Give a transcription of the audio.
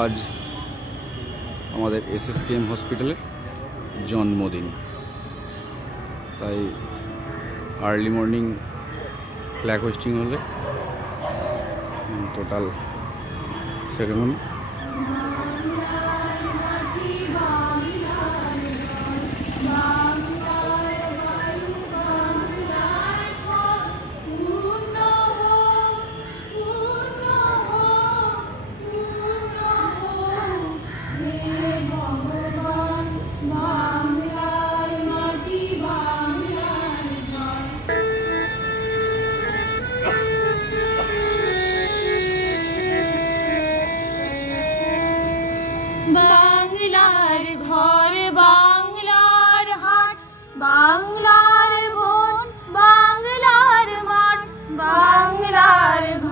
আজ আমাদের SSKM হসপিটালে জন্মদিন, তাই আর্লি মর্নিং ফ্ল্যাগ হোস্টিং হলে টোটাল সেরেমনি। বাংলার ঘর বাংলার হাট, বাংলার বোন বাংলার মাঠ, বাংলার ঘর।